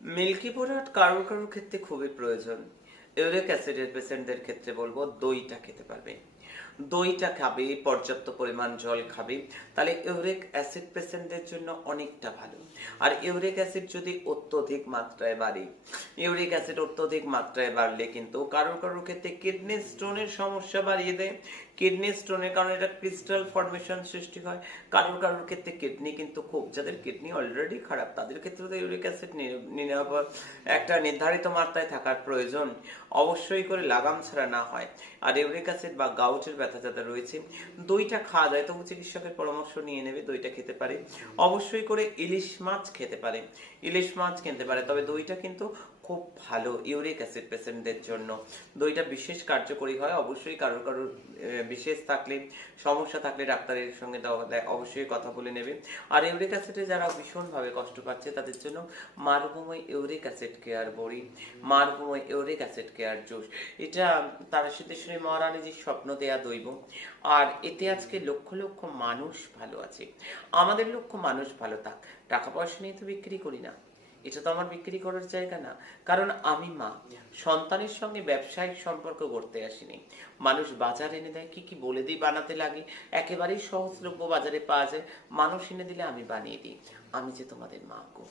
Milky product কারোর কারোর ক্ষেত্রে খুবই প্রয়োজন। ইউরিক অ্যাসিডের পেশেন্টদের ক্ষেত্রে বলবো দইটা খেতে পারবে। দইটা খাবে, পর্যাপ্ত পরিমাণ জল খাবে, তাহলে ইউরিক অ্যাসিড পেশেন্টদের জন্য অনেকটা ভালো। আর ইউরিক অ্যাসিড যদি অত্যধিক মাত্রায় বাড়ে, ইউরিক অ্যাসিড অত্যধিক মাত্রায় বাড়লে কিন্তু কারোর কারোর ক্ষেত্রে কিডনি স্টোনের সমস্যা বাড়িয়ে দেয়। কিডনি স্টোনের কারণে এটা ক্রিস্টাল ফর্মেশন সৃষ্টি হয়। কারোর কারোর ক্ষেত্রে কিডনি কিন্তু খুব, যাদের কিডনি অলরেডি খারাপ তাদের ক্ষেত্রে তো ইউরিক অ্যাসিড একটা নির্ধারিত মাত্রায় থাকার প্রয়োজন, অবশ্যই করে লাগাম ছাড়া না হয়। আর ইউরিক অ্যাসিড বা গাউটের ব্যথা যাদের রয়েছে, দইটা খাওয়া যায়, তবু চিকিৎসকের পরামর্শ নিয়ে নেবে, দইটা খেতে পারে। অবশ্যই করে ইলিশ মাছ খেতে পারে, ইলিশ মাছ খেতে পারে, তবে দইটা কিন্তু খুব ভালো ইউরিক অ্যাসিড পেশেন্টদের জন্য। দইটা বিশেষ কার্যকরী হয়। অবশ্যই কারোর কারোর বিশেষ থাকলে, সমস্যা থাকলে ডাক্তারের সঙ্গে অবশ্যই কথা বলে নেবে। আর ইউরিক অ্যাসিডে যারা ভীষণভাবে কষ্ট পাচ্ছে তাদের জন্য মারুভূমি ইউরিক অ্যাসিড কেয়ার বড়ি, মারুভূমি ইউরিক অ্যাসিড কেয়ার জুস, এটা তারা সিদ্ধেশ্বরী মহারানীজির স্বপ্ন দেয়া দৈব। আর এতে আজকে লক্ষ লক্ষ মানুষ ভালো আছে। আমাদের লক্ষ্য মানুষ ভালো থাক, টাকা পয়সা নিয়ে তো বিক্রি করি না, এটা তো আমার বিক্রি করার জায়গা না। কারণ আমি মা, সন্তানের সঙ্গে ব্যবসায়িক সম্পর্ক করতে আসিনি। মানুষ বাজার এনে দেয়, কি কি বলে দিই বানাতে লাগে, একেবারেই সহজলভ্য বাজারে পাওয়া যায়, মানুষ এনে দিলে আমি বানিয়ে দিই। আমি যে তোমাদের মা গো।